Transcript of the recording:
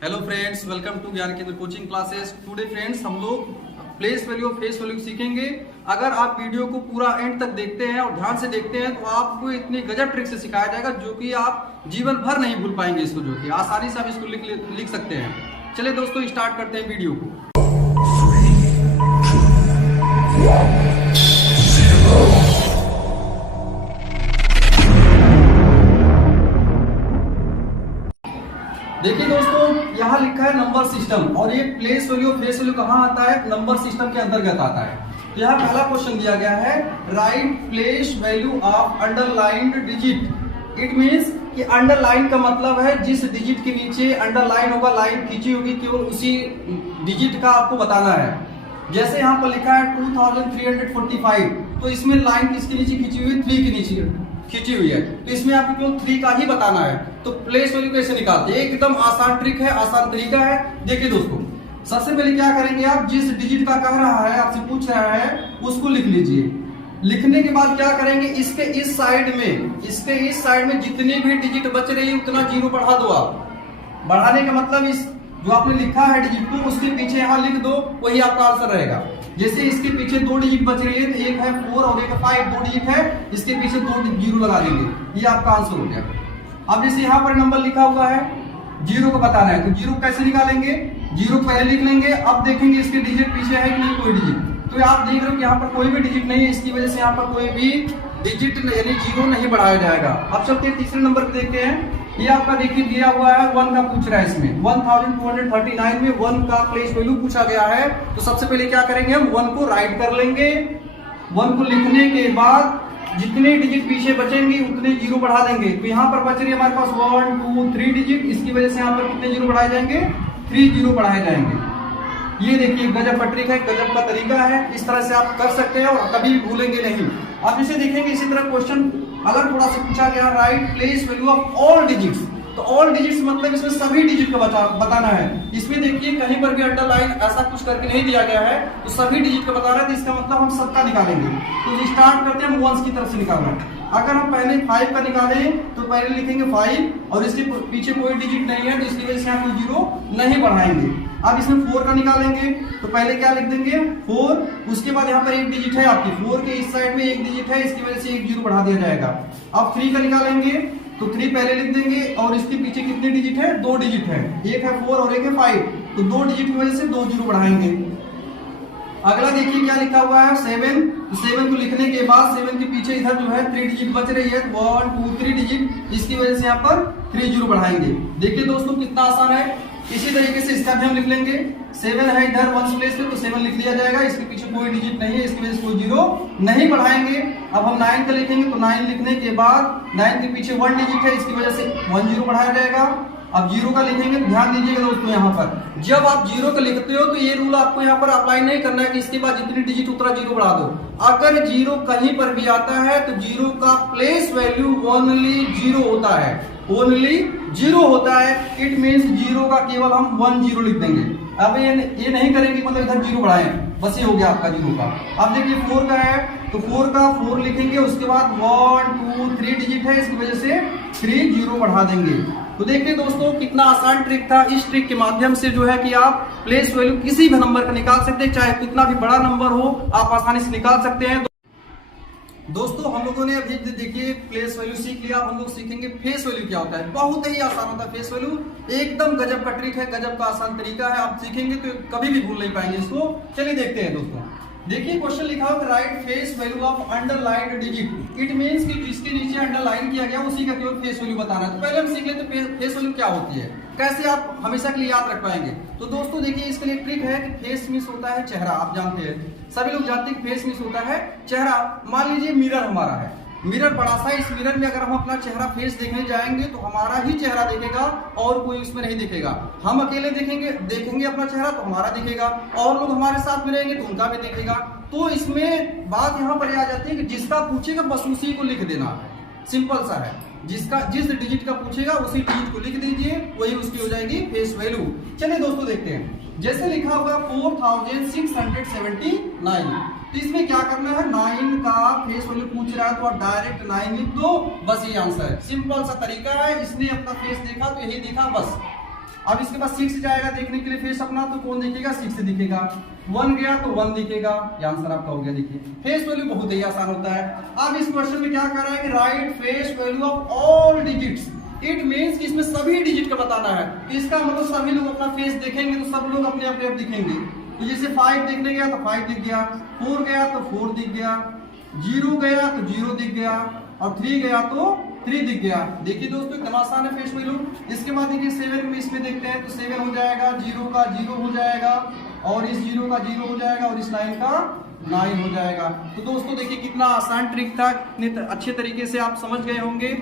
Hello friends, welcome to ज्ञान केंद्र coaching classes. Today friends हम लोग प्लेस वैल्यू और फेस वैल्यू सीखेंगे। अगर आप वीडियो को पूरा एंड तक देखते हैं और ध्यान से देखते हैं तो आपको इतनी गजब ट्रिक से सिखाया जाएगा जो कि आप जीवन भर नहीं भूल पाएंगे। इसको जो कि आसानी से आप इसको लिख सकते हैं। चलिए दोस्तों, स्टार्ट करते हैं वीडियो को। देखिए दोस्तों, यहाँ लिखा है नंबर सिस्टम और ये प्लेस वैल्यू फेस वैल्यू कहाँ आता है? नंबर सिस्टम के अंतर्गत आता है। तो यहाँ पहला क्वेश्चन दिया गया है, right place value of underlined digit. It means कि अंडरलाइन का मतलब है जिस डिजिट के नीचे अंडरलाइन होगा, लाइन खींची होगी, केवल उसी डिजिट का आपको बताना है। जैसे यहाँ पर लिखा है 2345, तो इसमें लाइन किसके नीचे खींची हुई है? 3 के नीचे खींची हुई है, तो इसमें आपको केवल 3 का ही बताना है। तो प्लेस वैल्यू कैसे निकालते हैं? एकदम आसान ट्रिक है, आसान तरीका है। देखिए दोस्तों, सबसे पहले क्या करेंगे, आप जिस डिजिट का कह रहा है, आपसे पूछ रहा है, उसको लिख लीजिए। लिखने के बाद क्या करेंगे, इसके इस साइड में जितनी भी डिजिट बच रही है उतना जीरो बढ़ा दो आप। बढ़ाने का मतलब इस जो आपने लिखा है डिजिट को, उसके पीछे यहाँ लिख दो, वही आपका आंसर रहेगा। जैसे इसके पीछे 2 डिजिट बच रही है, तो एक है 4 और एक है 5, 2 डिजिट है, इसके पीछे 2 जीरो लगा देंगे, ये आपका आंसर हो गया। अब जैसे यहाँ पर नंबर लिखा हुआ है, जीरो को बताना है, तो जीरो कैसे निकालेंगे? जीरो पहले लिख लेंगे, अब देखेंगे इसके डिजिट पीछे है कि नहीं कोई डिजिट। तो आप देख रहे हो कि यहाँ पर कोई भी डिजिट नहीं है, इसकी वजह से यहाँ पर कोई भी डिजिट यानी जीरो नहीं बढ़ाया जाएगा। अब चलते तीसरे नंबर पे देखते हैं। ये आपका देखिए दिया हुआ है 1 का पूछ रहा है, इसमें 1239 में 1 का प्लेस वैल्यू पूछा गया है। तो सबसे पहले क्या करेंगे, हम 1 को राइट कर लेंगे। 1 को लिखने के बाद जितने डिजिट पीछे बचेंगे उतने जीरो बढ़ा देंगे। तो यहाँ पर बच रही है हमारे पास 1 2 3 डिजिट, इसकी वजह से यहाँ पर कितने जीरो बढ़ाए जाएंगे? 3 जीरो बढ़ाए जाएंगे। ये देखिए गजब का ट्रिक है, गजब का तरीका है। इस तरह से आप कर सकते हैं और कभी भूलेंगे नहीं। आप इसे देखेंगे, इसी तरह क्वेश्चन अलग थोड़ा सा पूछा गया, right place value of all digits. तो ऑल डिजिट्स मतलब इसमें सभी डिजिट का बताना है। इसमें देखिए कहीं पर भी अंडरलाइन ऐसा कुछ करके नहीं दिया गया है, तो सभी डिजिट का बता रहा है, तो इसका मतलब हम सबका निकालेंगे। तो स्टार्ट करते हैं, हम वंस की तरफ से निकालना है। अगर हम पहले 5 का निकालें तो पहले लिखेंगे 5 और इसके पीछे कोई डिजिट नहीं है, तो इसकी वजह से यहाँ कोई जीरो नहीं बढ़ाएंगे। अब इसमें 4 का निकालेंगे तो पहले क्या लिख देंगे? 4, उसके बाद यहाँ पर एक डिजिट है आपकी, 4 के इस साइड में एक डिजिट है, इसकी वजह से एक जीरो बढ़ा दिया जाएगा। अब 3 का निकालेंगे तो 3 पहले लिख देंगे और इसके पीछे कितने डिजिट है? 2 डिजिट है, एक है 4 और एक है 5, तो 2 डिजिट की वजह से 2 जीरो बढ़ाएंगे। अगला देखिए क्या लिखा हुआ है 7, तो 7 को लिखने के बाद 7 के पीछे इधर जो है 3 डिजिट बच रही है, 1 2 3 डिजिट, इसकी वजह से यहाँ पर 3 जीरो बढ़ाएंगे। देखिए दोस्तों कितना आसान है। इसी तरीके से इसका भी हम लिख लेंगे, 7 है इधर 1 प्लेस पे, तो 7 लिख लिया जाएगा, इसके पीछे कोई डिजिट नहीं है, इसकी वजह से कोई जीरो नहीं बढ़ाएंगे। अब हम 9 का लिखेंगे, तो 9 लिखने के बाद 9 के पीछे 1 डिजिट है, इसकी वजह से 1 जीरो बढ़ाया जाएगा। अब 0 का लिखेंगे, तो ध्यान दीजिएगा दोस्तों, यहाँ पर जब आप 0 का लिखते हो तो ये रूल आपको यहाँ पर अप्लाई नहीं करना है कि इसके बाद जितनी डिजिट उतना जीरो बढ़ा दो। अगर 0 कहीं पर भी आता है तो 0 का प्लेस वैल्यू ओनली 0 होता है, ओनली 0 होता है। इट मीन्स 0 का केवल हम 1 जीरो लिख देंगे। अब ये नहीं करेंगे मतलब इधर जीरो बढ़ाएं, बस ये हो गया आपका 0 का। अब देखिए 4 का है, तो 4 का 4 लिखेंगे, उसके बाद 1 2 3 डिजिट है, इसकी वजह से 3 जीरो बढ़ा देंगे। तो देखिए दोस्तों कितना आसान ट्रिक था। इस ट्रिक के माध्यम से जो है कि आप प्लेस वैल्यू किसी भी नंबर का निकाल सकते हैं, चाहे कितना भी बड़ा नंबर हो, आप आसानी से निकाल सकते हैं। दोस्तों हम लोगों ने अभी देखिए प्लेस वैल्यू सीख लिया, हम लोग सीखेंगे फेस वैल्यू क्या होता है। बहुत ही आसान होता है फेस वैल्यू, एकदम गजब का ट्रिक है, गजब का आसान तरीका है। आप सीखेंगे तो कभी भी भूल नहीं पाएंगे इसको। चलिए देखते हैं दोस्तों। देखिए क्वेश्चन लिखा हुआ right face value of underlined digit. It means कि जिसके नीचे अंडरलाइन किया गया उसी का केवल फेस वैल्यू बताना है। तो पहले हम सीख लेते हैं फेस वैल्यू क्या होती है, कैसे आप हमेशा के लिए याद रख पाएंगे। तो दोस्तों देखिए इसके लिए ट्रिक है कि फेस मींस होता है चेहरा, आप जानते हैं, सभी लोग जानते हैं फेस मींस होता है चेहरा। मान लीजिए मिरर हमारा है, मिरर बड़ा सा, इस मिरर में अगर हम अपना चेहरा फेस देखने जाएंगे तो हमारा ही चेहरा दिखेगा और कोई उसमें नहीं दिखेगा। हम अकेले देखेंगे अपना चेहरा तो हमारा दिखेगा, और लोग हमारे साथ में रहेंगे तो उनका भी दिखेगा। तो इसमें बात यहाँ पर आ जाती है कि जिसका पूछेगा बस उसी को लिख देना है, सिंपल सा है। जिस डिजिट का पूछेगा उसी डिजिट को लिख दीजिए, वही उसकी हो जाएगी फेस वैल्यू। चलिए दोस्तों देखते हैं, जैसे लिखा हुआ 4679, तो इसमें क्या करना है, 9 का फेस वैल्यू पूछ रहा है तो आप डायरेक्ट 9 लिख दो, बस ये आंसर है। सिंपल सा तरीका है, इसने अपना फेस देखा तो यही दिखा बस। अब इसके बाद 6 जाएगा देखने के लिए फेस अपना, तो कौन दिखेगा? 6 दिखेगा। 1 गया तो 1 दिखेगा। ये आंसर आपका हो गया। देखिए फेस वैल्यू बहुत ही आसान होता है। अब इस क्वेश्चन में क्या कर रहा है कि right face value of all digits. It means कि इसमें सभी डिजिट का बताना है। इसका मतलब सभी लोग अपना फेस देखेंगे तो सब लोग अपने अपने आप दिखेंगे। तो जैसे 5 देखने गया तो 5 दिख गया, 4 गया तो 4 दिख गया, 0 गया तो 0 दिख गया, और 3 गया तो 3 दिख गया। देखिए दोस्तों कितना आसान है फेस वैल्यू। इसके बाद देखिए 7 में इसमें देखते हैं तो 7 हो जाएगा, 0 का 0 हो जाएगा, और इस 0 का 0 हो जाएगा, और इस 9 का 9 हो जाएगा। तो दोस्तों देखिए कितना आसान ट्रिक था, कितने अच्छे तरीके से आप समझ गए होंगे।